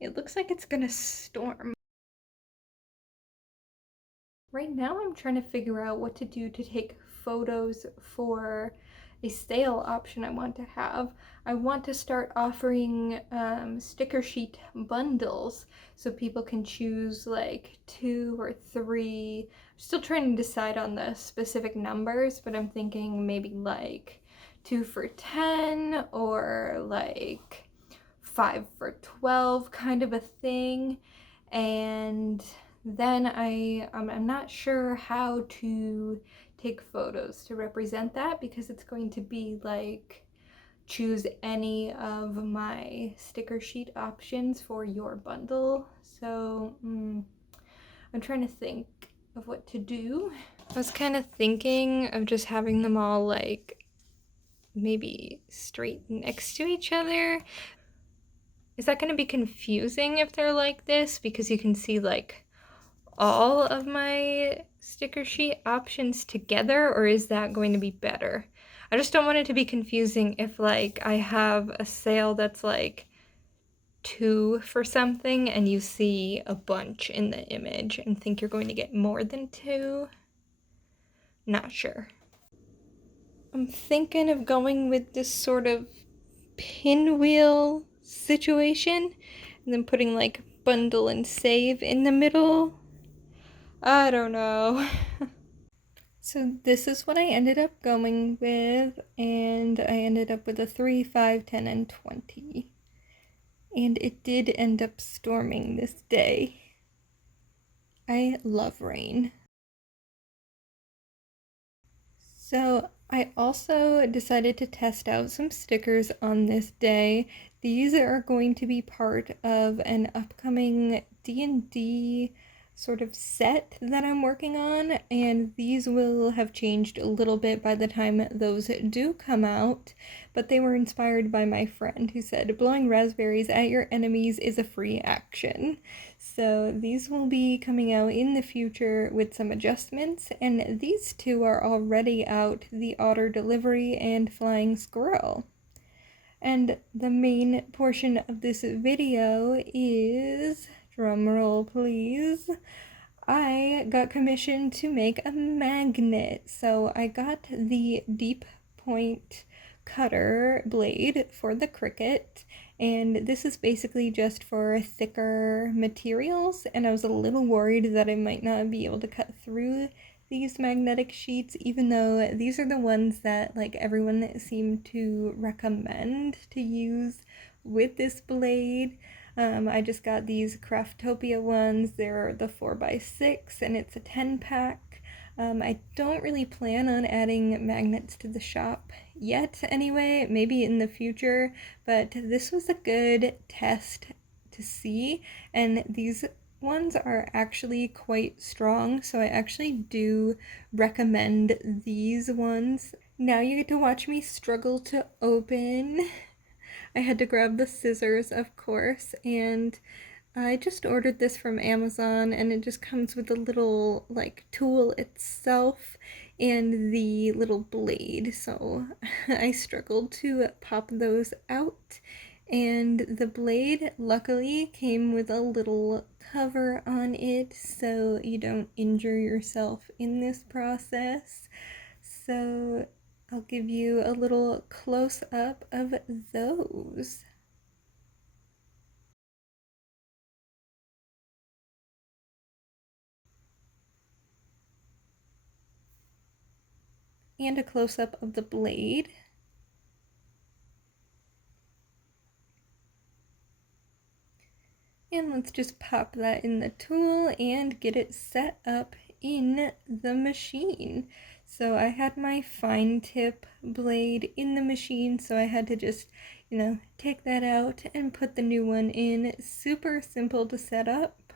It looks like it's gonna storm. Right now I'm trying to figure out what to do to take photos for a sale option I want to have. I want to start offering sticker sheet bundles so people can choose like 2 or 3. I'm still trying to decide on the specific numbers, but I'm thinking maybe like 2 for 10 or like 5 for 12 kind of a thing. And then I'm not sure how to take photos to represent that, because it's going to be like choose any of my sticker sheet options for your bundle. So I'm trying to think of what to do. I was kind of thinking of just having them all like maybe straight next to each other. Is that going to be confusing if they're like this? Because you can see like all of my sticker sheet options together, or is that going to be better? I just don't want it to be confusing if like I have a sale that's like 2 for something and you see a bunch in the image and think you're going to get more than 2. Not sure. I'm thinking of going with this sort of pinwheel situation and then putting like bundle and save in the middle. I don't know. So this is what I ended up going with, and I ended up with a 3, 5, 10, and 20. And it did end up storming this day. I love rain. So I also decided to test out some stickers on this day. These are going to be part of an upcoming D&D sort of set that I'm working on, and these will have changed a little bit by the time those do come out, but they were inspired by my friend who said blowing raspberries at your enemies is a free action. So these will be coming out in the future with some adjustments, and these two are already out, the Otter Delivery and Flying Squirrel. And the main portion of this video is, drumroll please, I got commissioned to make a magnet. So I got the deep point cutter blade for the Cricut, and this is basically just for thicker materials, and I was a little worried that I might not be able to cut through these magnetic sheets, even though these are the ones that like everyone seemed to recommend to use with this blade. I just got these Craftopia ones. They're the 4x6 and it's a 10 pack. I don't really plan on adding magnets to the shop yet anyway, maybe in the future, but this was a good test to see, and these ones are actually quite strong, so I actually do recommend these ones. Now you get to watch me struggle to open. I had to grab the scissors, of course, and I just ordered this from Amazon, and it just comes with the little like tool itself and the little blade, so I struggled to pop those out. And the blade luckily came with a little cover on it so you don't injure yourself in this process. So I'll give you a little close up of those. And a close up of the blade. And let's just pop that in the tool and get it set up in the machine. So I had my fine tip blade in the machine, so I had to just, take that out and put the new one in. Super simple to set up.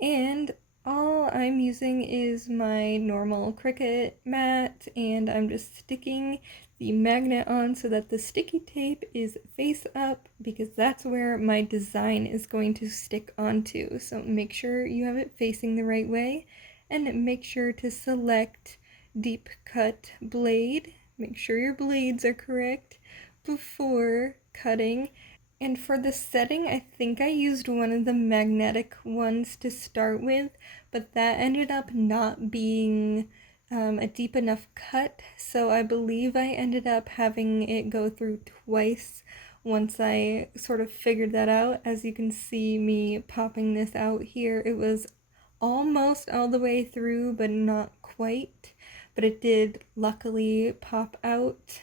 And all I'm using is my normal Cricut mat, and I'm just sticking the magnet on so that the sticky tape is face up, because that's where my design is going to stick onto. So make sure you have it facing the right way, and make sure to select deep cut blade. Make sure your blades are correct before cutting. And for the setting, I think I used one of the magnetic ones to start with, but that ended up not being a deep enough cut, so I believe I ended up having it go through twice once I sort of figured that out. As you can see me popping this out here, it was almost all the way through, but not quite. But it did luckily pop out.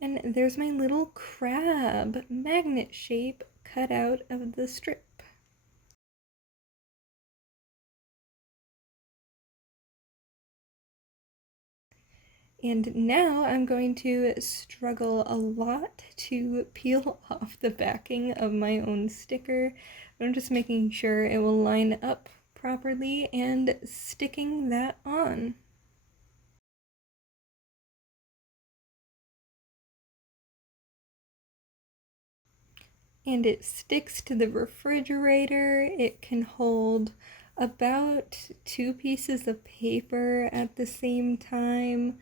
And there's my little crab magnet shape cut out of the strip. And now I'm going to struggle a lot to peel off the backing of my own sticker. I'm just making sure it will line up properly and sticking that on. And it sticks to the refrigerator. It can hold about 2 pieces of paper at the same time.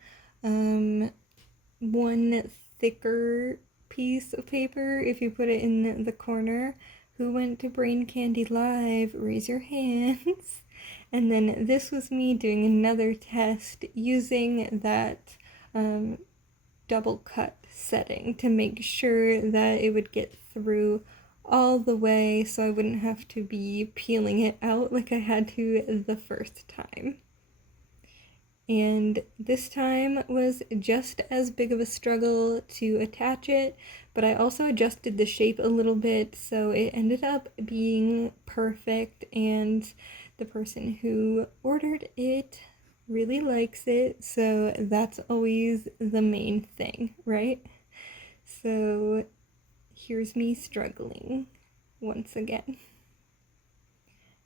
One thicker piece of paper if you put it in the corner. Who went to Brain Candy Live? Raise your hands. And then this was me doing another test using that double cut setting to make sure that it would get through all the way so I wouldn't have to be peeling it out like I had to the first time. And this time was just as big of a struggle to attach it, but I also adjusted the shape a little bit so it ended up being perfect, and the person who ordered it really likes it, so that's always the main thing, right? So here's me struggling once again.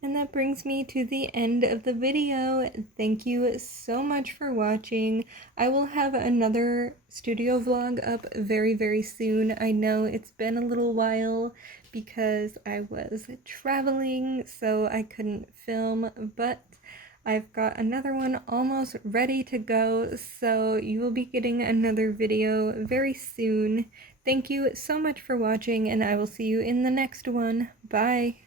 And that brings me to the end of the video. Thank you so much for watching. I will have another studio vlog up very, very soon. I know it's been a little while because I was traveling, so I couldn't film, but I've got another one almost ready to go, so you will be getting another video very soon. Thank you so much for watching, and I will see you in the next one. Bye!